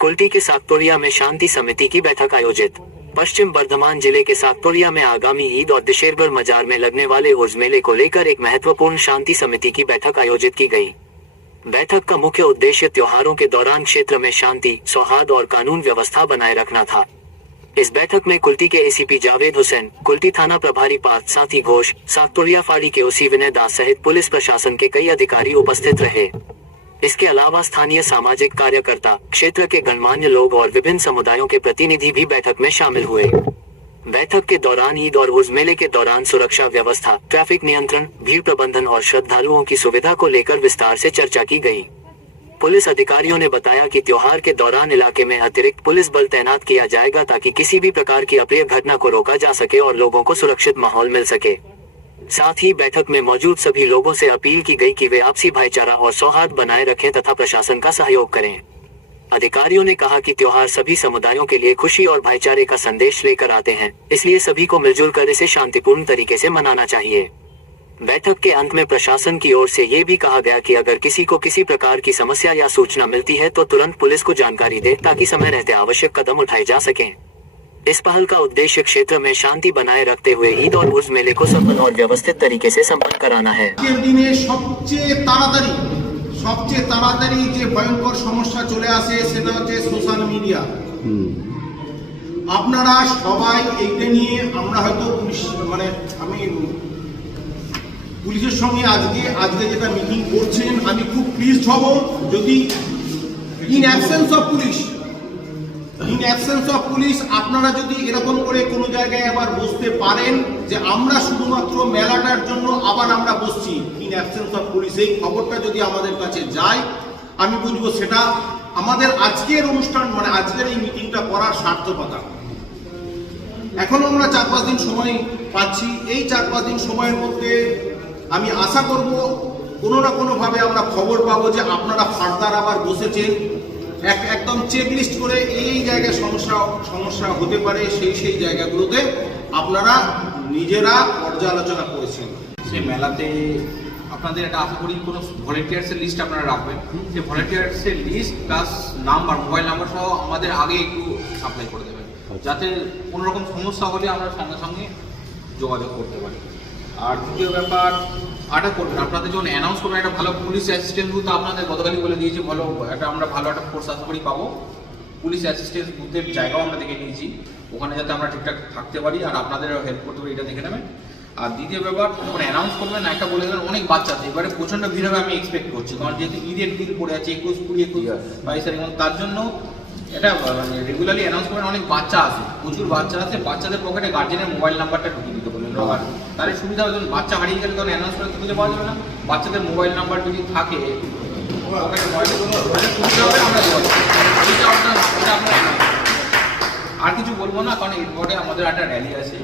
कुल्टी के सागतोड़िया में शांति समिति की बैठक आयोजित। पश्चिम बर्धमान जिले के सागतोड़िया में आगामी ईद और दशहरा मजार में लगने वाले उर्स मेले को लेकर एक महत्वपूर्ण शांति समिति की बैठक आयोजित की गई। बैठक का मुख्य उद्देश्य त्योहारों के दौरान क्षेत्र में शांति, सौहार्द और कानून व्यवस्था बनाए रखना था। इस बैठक में कुल्टी के एसीपी जावेद हुसैन, कुल्टी थाना प्रभारी पार्थ साथी घोष, सागतोड़िया फाड़ी के ओसी विनय दास सहित पुलिस प्रशासन के कई अधिकारी उपस्थित रहे। इसके अलावा स्थानीय सामाजिक कार्यकर्ता, क्षेत्र के गणमान्य लोग और विभिन्न समुदायों के प्रतिनिधि भी बैठक में शामिल हुए। बैठक के दौरान ईद और उर्स मेले के दौरान सुरक्षा व्यवस्था, ट्रैफिक नियंत्रण, भीड़ प्रबंधन और श्रद्धालुओं की सुविधा को लेकर विस्तार से चर्चा की गई। पुलिस अधिकारियों ने बताया कि त्योहार के दौरान इलाके में अतिरिक्त पुलिस बल तैनात किया जाएगा ताकि किसी भी प्रकार की अप्रिय घटना को रोका जा सके और लोगों को सुरक्षित माहौल मिल सके। साथ ही बैठक में मौजूद सभी लोगों से अपील की गई कि वे आपसी भाईचारा और सौहार्द बनाए रखें तथा प्रशासन का सहयोग करें। अधिकारियों ने कहा कि त्योहार सभी समुदायों के लिए खुशी और भाईचारे का संदेश लेकर आते हैं, इसलिए सभी को मिलजुल कर इसे शांतिपूर्ण तरीके से मनाना चाहिए। बैठक के अंत में प्रशासन की ओर से ये भी कहा गया कि अगर किसी को किसी प्रकार की समस्या या सूचना मिलती है तो तुरंत पुलिस को जानकारी दे ताकि समय रहते आवश्यक कदम उठाए जा सकें। इस पहल का उद्देश्य क्षेत्र में शांति बनाए रखते हुए ईद और उर्स मेले को सफल और व्यवस्थित तरीके से संपन्न कराना है। সবচেয়ে তাড়াতাড়ি যে ভয়ঙ্কর সমস্যা চলে আসে সেটা হচ্ছে সোশ্যাল মিডিয়া। আপনারা সবাই এইটা নিয়ে আমরা হয়তো আমি পুলিশের সঙ্গে আজকে যেটা মিটিং করছেন আমি খুব প্লিজড হব যদি ইন অ্যাবসেন্স অফ পুলিশ আপনারা যদি এরকম করে কোনো জায়গায় আবার বসতে পারেন যে আমরা শুধুমাত্র মেলাটার জন্য আবার আমরা বসছি ইন অ্যাবসেন্স অফ পুলিশ, এই খবরটা যদি আমাদের কাছে যায় আমি বুঝবো সেটা আমাদের আজকের অনুষ্ঠান আজকের এই মিটিংটা করার সার্থকতা। এখন আমরা 4-5 দিন সময় পাচ্ছি, এই 4-5 দিন সময়ের মধ্যে আমি আশা করব কোনো না কোনোভাবে আমরা খবর পাবো যে আপনারা ফার্দার আবার বসেছেন, একদম চেকলিস্ট করে এই জায়গায় সমস্যা হতে পারে সেই জায়গাগুলোতে আপনারা নিজেরা পর্যালোচনা করেছেন। সেই মেলাতে আপনাদের একটা আশা করি কোনো ভলেন্টিয়ার্সের লিস্ট আপনারা রাখবেন। সেই ভলেন্টিয়ার্সের list plus number, mobile number সহ আমাদের আগে একটু সাপ্লাই করে দেবেন, যাতে কোনো রকম সমস্যা হলে আমরা সঙ্গে সঙ্গে যোগাযোগ করতে পারি। আর দ্বিতীয় ব্যাপার, আটা করবেন আপনাদের যখন অ্যানাউন্স করবেন একটা ভালো পুলিশ অ্যাসিস্ট্যান্ট বুথ আপনাদের গতকালই বলে দিয়েছি, আমরা ভালো একটা ফোর্স আশা করি পাবো। পুলিশ অ্যাসিস্ট্যান্ট বুথের জায়গাও আমরা দেখে নিয়েছি, ওখানে যাতে আমরা ঠিকঠাক থাকতে পারি আর আপনাদেরও হেল্প করতে পারি, এটা দেখে নেবেন। আর দ্বিতীয় ব্যাপার, যখন অ্যানাউন্স করবেন একটা বলে দেবেন অনেক বাচ্চা আছে, এবারে প্রচণ্ড ভিড় হবে আমি এক্সপেক্ট করছি, কারণ যেহেতু ঈদের দিন পড়ে আছে 21, 20, 22 তারিখ, এবং তার জন্য এটা রেগুলারলি অ্যানাউন্স করেন। অনেক বাচ্চা আছে, প্রচুর বাচ্চা আছে, বাচ্চাদের পকেটে গার্জেনের মোবাইল নাম্বারটা ঢুকিয়ে দিতে বললেন। তাহলে সুবিধা হবে, যখন বাচ্চা হারিয়ে গেলে তখন অ্যানাউন্স করে খুঁজে পাওয়া যাবে না, বাচ্চাদের মোবাইল নাম্বার যদি থাকে সুবিধা হবে। আমরা আর কিছু বলবো না, কারণ এরপরে আমাদের একটা র্যালি আছে।